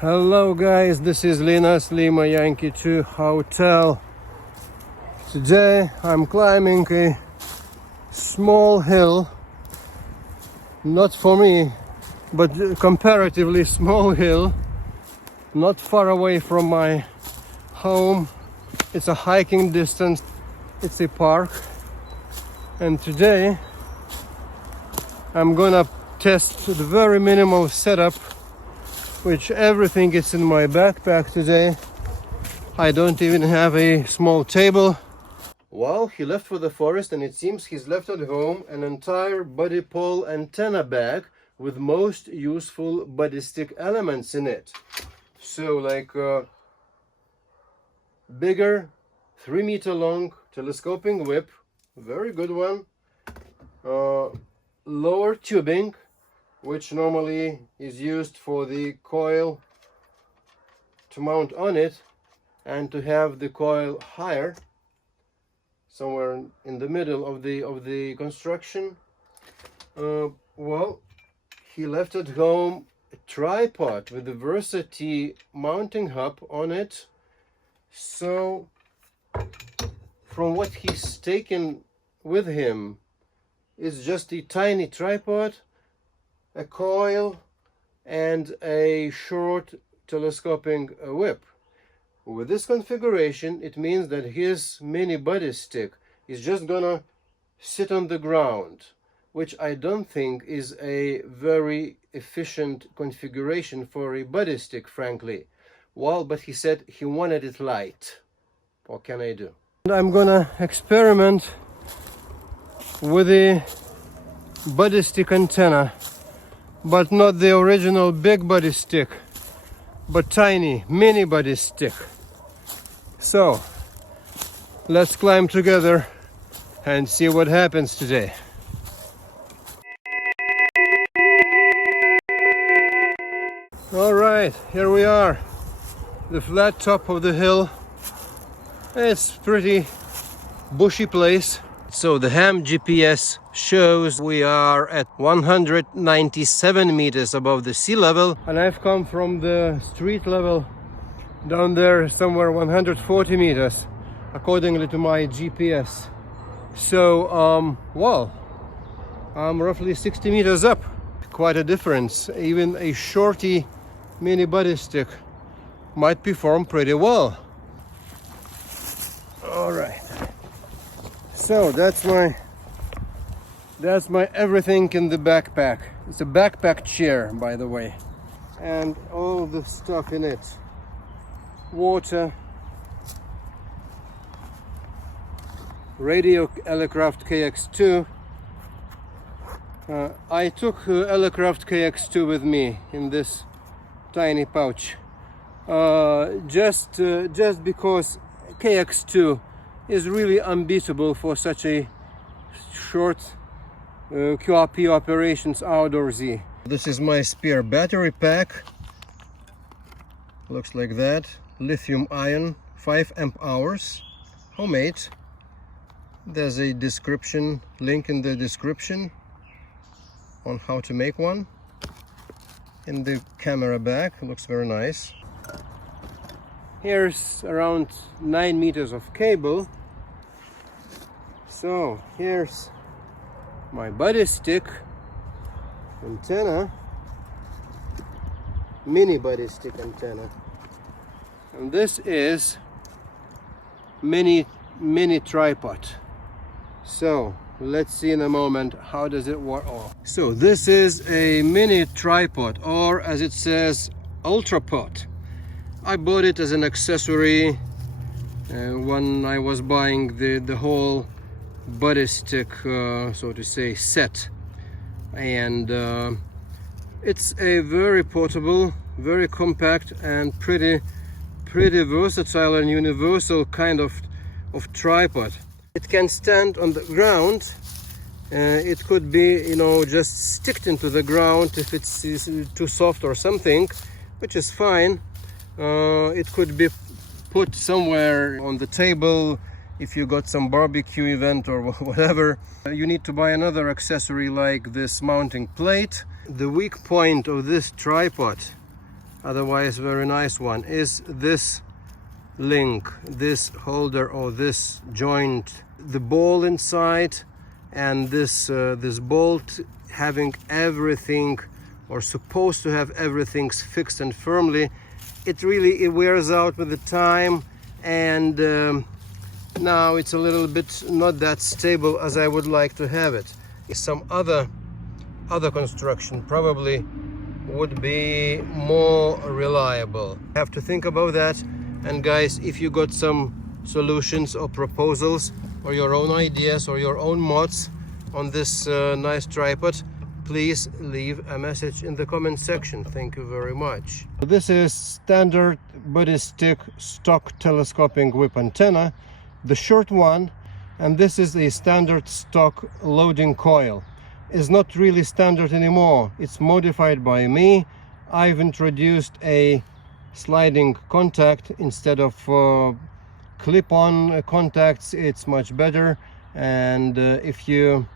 Hello guys, this is Linus Lima Yankee 2 Hotel. Today I'm climbing a small hill, not for me, but comparatively small hill, not far away from my home. It's a hiking distance, it's a park, and today I'm gonna test the very minimal setup, which everything is in my backpack today. I don't even have a small table. Well, he left for the forest, and it seems he's left at home an entire body pole antenna bag with most useful Buddistick elements in it. So like bigger 3-meter long telescoping whip, very good one, lower tubing, which normally is used for the coil to mount on it, and to have the coil higher, somewhere in the middle of the construction. Well, he left at home a tripod with the Versati mounting hub on it. So from what he's taken with him is just a tiny tripod, a coil, and a short telescoping whip. With this configuration, it means that his mini-Buddistick is just gonna sit on the ground, which I don't think is a very efficient configuration for a Buddistick, frankly. Well, but he said he wanted it light. What can I do? And I'm gonna experiment with the Buddistick antenna, but not the original big Buddistick, but tiny mini Buddistick. So let's climb together and see what happens today. All right, here we are, the flat top of the hill. It's pretty bushy place. So the HamGPS shows we are at 197 meters above the sea level, and I've come from the street level down there somewhere 140 meters accordingly to my GPS. So well, I'm roughly 60 meters up. Quite a difference. Even a shorty mini Buddistick might perform pretty well. All right, so that's my everything in the backpack. It's a backpack chair, by the way, and all the stuff in it. Water, radio Elecraft KX2. I took Elecraft KX2 with me in this tiny pouch, just because KX2 is really unbeatable for such a short QRP operations outdoorsy. This is my spare battery pack. Looks like that. Lithium ion, 5 amp hours, homemade. There's a description, link in the description on how to make one. In the camera bag, looks very nice. Here's around 9 meters of cable. So here's my Buddistick antenna, mini Buddistick antenna, and this is mini tripod. So let's see in a moment how does it work. So this is a mini tripod, or as it says, ultrapod. I bought it as an accessory when I was buying the whole Buddistick, so to say, set, and it's a very portable, very compact, and pretty versatile and universal kind of tripod. It can stand on the ground. It could be, you know, just sticked into the ground if it's too soft or something, which is fine. It could be put somewhere on the table if you got some barbecue event or whatever. You need to buy another accessory like this mounting plate. The weak point of this tripod otherwise very nice one, is this link, this holder or this joint, the ball inside, and this bolt having everything, or supposed to have everything fixed and firmly. It wears out with the time, and now it's a little bit not that stable as I would like to have it. Some other construction probably would be more reliable. Have to think about that. And guys, if you got some solutions or proposals or your own ideas or your own mods on this nice tripod, please leave a message in the comment section. Thank you very much. This is standard Buddistick stock telescoping whip antenna, the short one, and this is a standard stock loading coil. It's not really standard anymore. It's modified by me. I've introduced a sliding contact instead of clip-on contacts. It's much better. And if you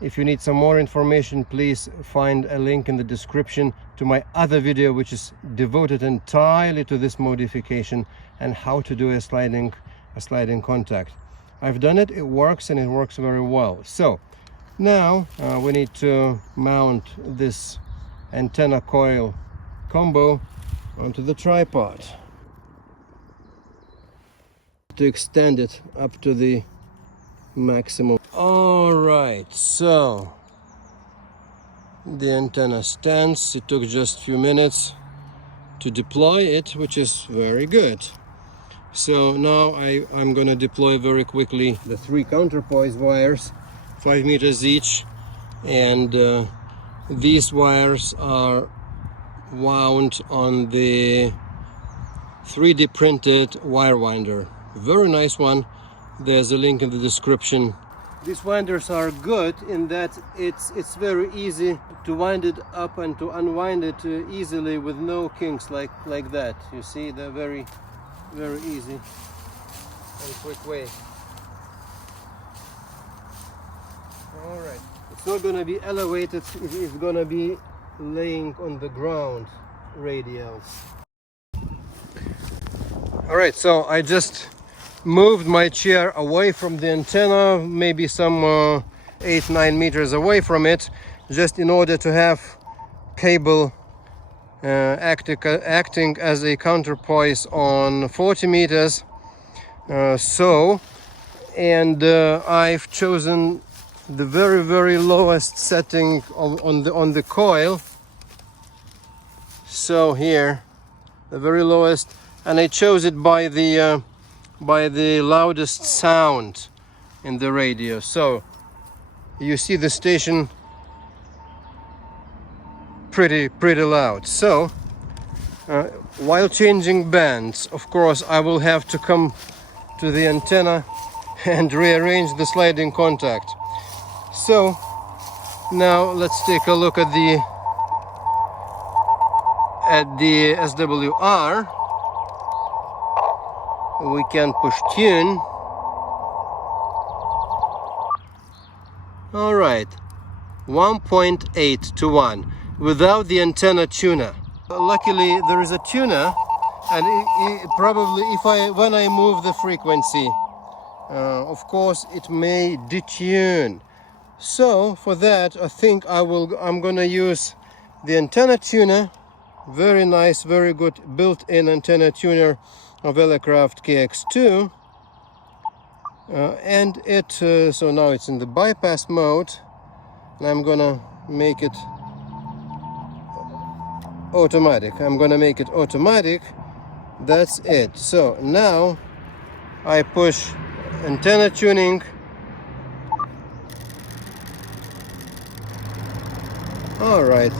need some more information, please find a link in the description to my other video, which is devoted entirely to this modification and how to do a sliding contact. I've done it, it works, and it works very well. So now we need to mount this antenna coil combo onto the tripod to extend it up to the maximum. All right, so the antenna stands. It took just a few minutes to deploy it, which is very good. So now I'm gonna deploy very quickly the 3 counterpoise wires, 5 meters each, and these wires are wound on the 3D printed wire winder. Very nice one. There's a link in the description. These winders are good in that it's very easy to wind it up and to unwind it easily with no kinks like that. You see, they're very easy and quick way. All right, it's not going to be elevated, it's going to be laying on the ground radials. All right, so I just moved my chair away from the antenna, maybe some 8-9 meters away from it, just in order to have cable acting as a counterpoise on 40 meters. I've chosen the very lowest setting on the coil. So here, the very lowest, and I chose it by the loudest sound in the radio. So you see the station pretty loud. So while changing bands, of course, I will have to come to the antenna and rearrange the sliding contact. So now let's take a look at the SWR. We can push tune. All right, 1.8 to 1 without the antenna tuner. Luckily there is a tuner, and it probably when I move the frequency, of course it may detune. So for that, I think I'm gonna use the antenna tuner. Very nice, very good built-in antenna tuner of Elecraft KX2, and so now it's in the bypass mode, and I'm gonna make it automatic. That's it. So now I push antenna tuning. All right,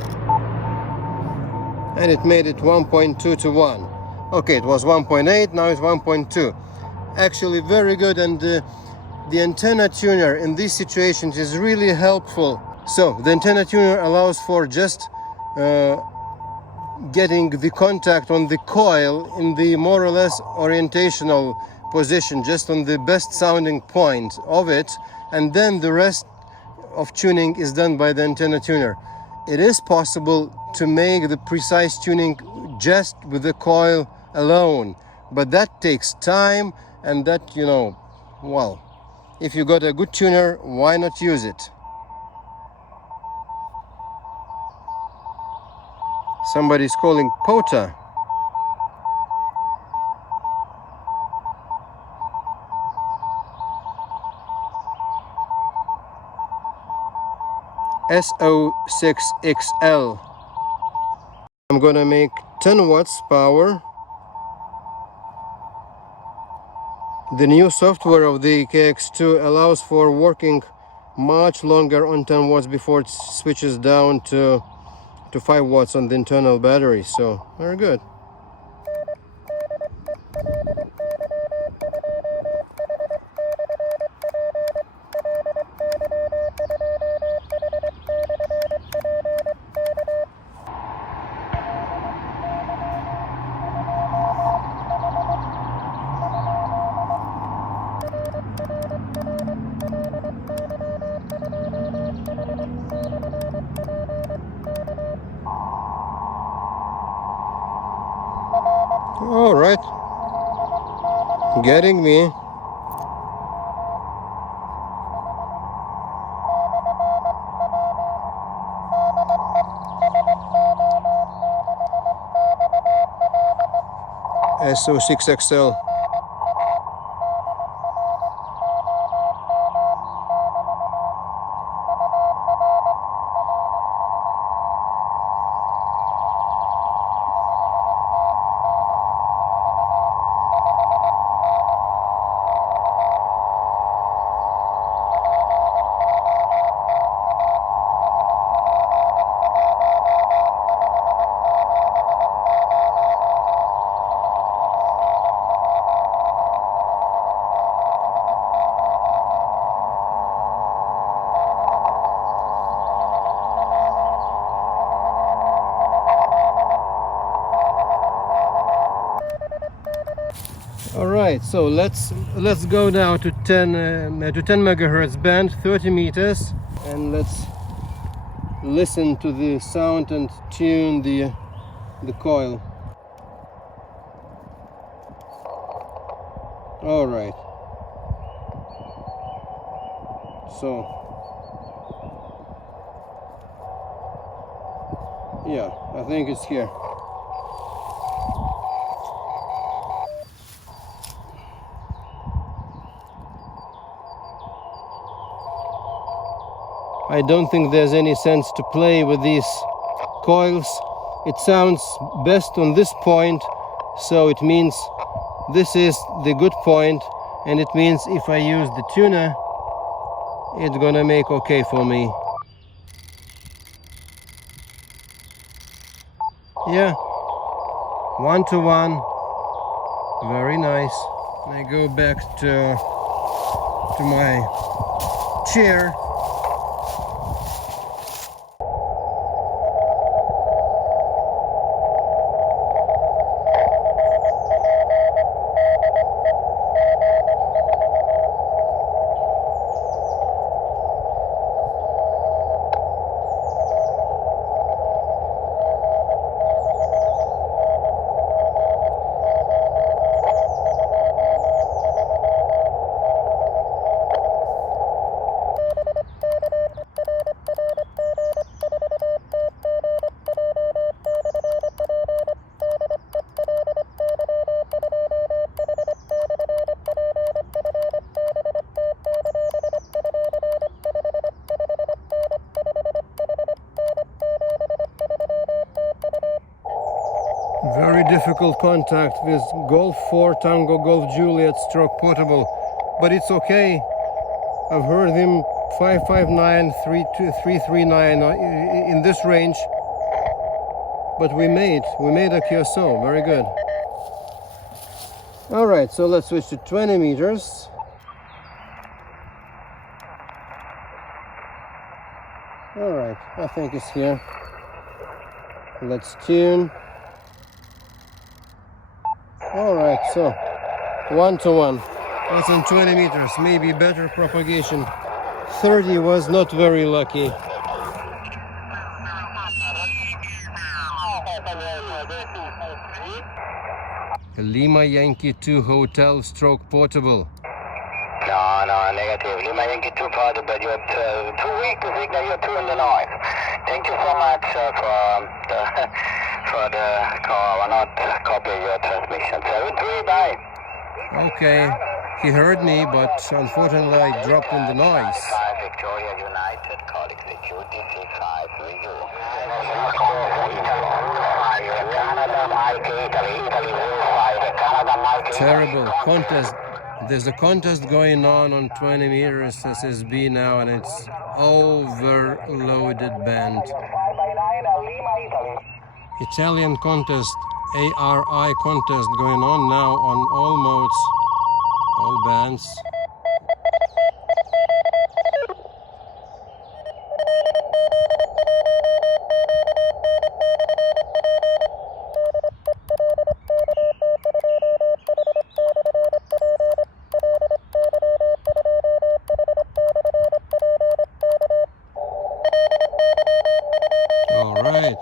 and it made it 1.2 to 1. Okay, it was 1.8, now it's 1.2. Actually very good, and the antenna tuner in these situations is really helpful. So the antenna tuner allows for just getting the contact on the coil in the more or less orientational position, just on the best sounding point of it, and then the rest of tuning is done by the antenna tuner. It is possible to make the precise tuning just with the coil alone. But that takes time, and that, you know, well, if you got a good tuner, why not use it? Somebody's calling Pota. SO6XL. I'm gonna make 10 watts power. The new software of the KX2 allows for working much longer on 10 watts before it switches down to 5 watts on the internal battery, so very good. All right, getting me. SO6XL. All right, so let's go now to 10 megahertz band, 30 meters, and let's listen to the sound and tune the coil. All right, so yeah, I think it's here. I don't think there's any sense to play with these coils. It sounds best on this point, so it means this is the good point, and it means if I use the tuner, it's gonna make okay for me. Yeah, 1-to-1, very nice. I go back to my chair. Very difficult contact with Golf 4 Tango Golf Juliet stroke portable, but it's okay. I've heard him 559, 339 in this range, but we made a QSO, very good. All right, so let's switch to 20 meters. All right, I think it's here. Let's tune. All right, so 1-to-1. That's in 20 meters, maybe better propagation. 30 was not very lucky. Lima Yankee 2 Hotel stroke portable. No, negative. Lima Yankee 2 portable. You're too weak to signal. You're too in the noise. Thank you so much for the call. I'm not copying your transmission. 73, bye. Okay, he heard me, but unfortunately I dropped in the noise. 5 Victoria United, call executed, T5 review. Terrible contest. There's a contest going on 20 meters SSB now, and it's overloaded band. Italian contest, ARI contest going on now on all modes, all bands. All right.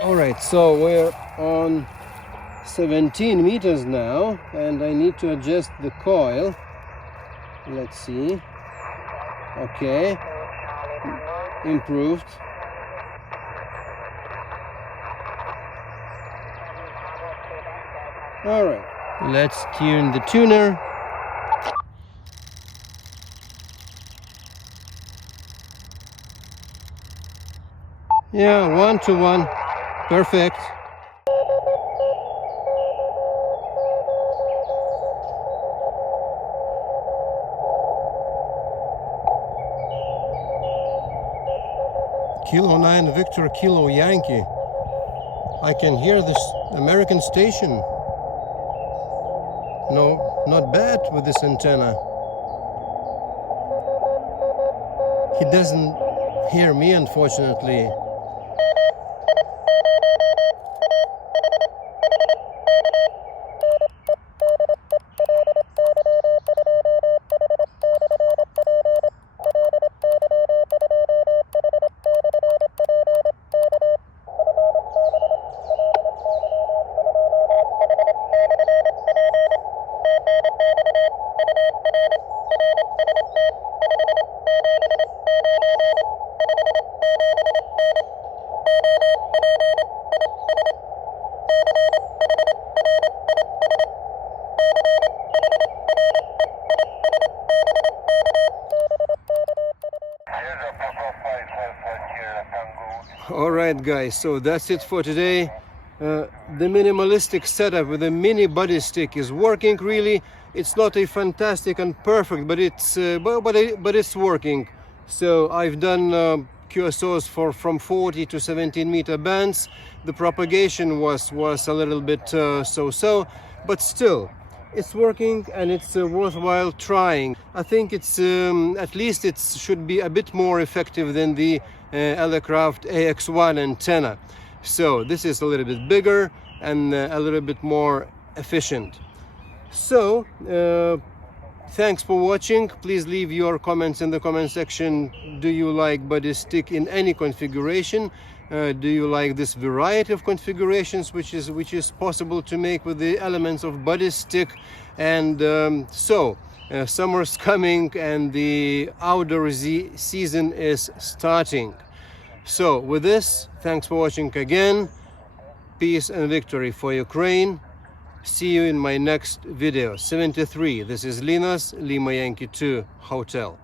Alright, so we're on 17 meters now, and I need to adjust the coil. Let's see. Okay, improved. Alright, let's tune the tuner. Yeah, 1 to 1. Perfect. Kilo 9 Victor Kilo Yankee. I can hear this American station. No, not bad with this antenna. He doesn't hear me, unfortunately. Alright guys, so that's it for today. The minimalistic setup with a mini body stick is working really. It's not a fantastic and perfect, but it's but it's working. So I've done QSOs from 40 to 17 meter bands. The propagation was a little bit so-so, but still it's working, and it's worthwhile trying. I think it's at least it should be a bit more effective than the Elecraft KX2 antenna. So this is a little bit bigger and a little bit more efficient. So thanks for watching. Please leave your comments in the comment section. Do you like body stick in any configuration? Do you like this variety of configurations which is possible to make with the elements of body stick? And summer's coming and the outdoor season is starting. So with this, thanks for watching again. Peace and victory for Ukraine. See you in my next video. 73. This is Linas, Lima Yankee 2 Hotel.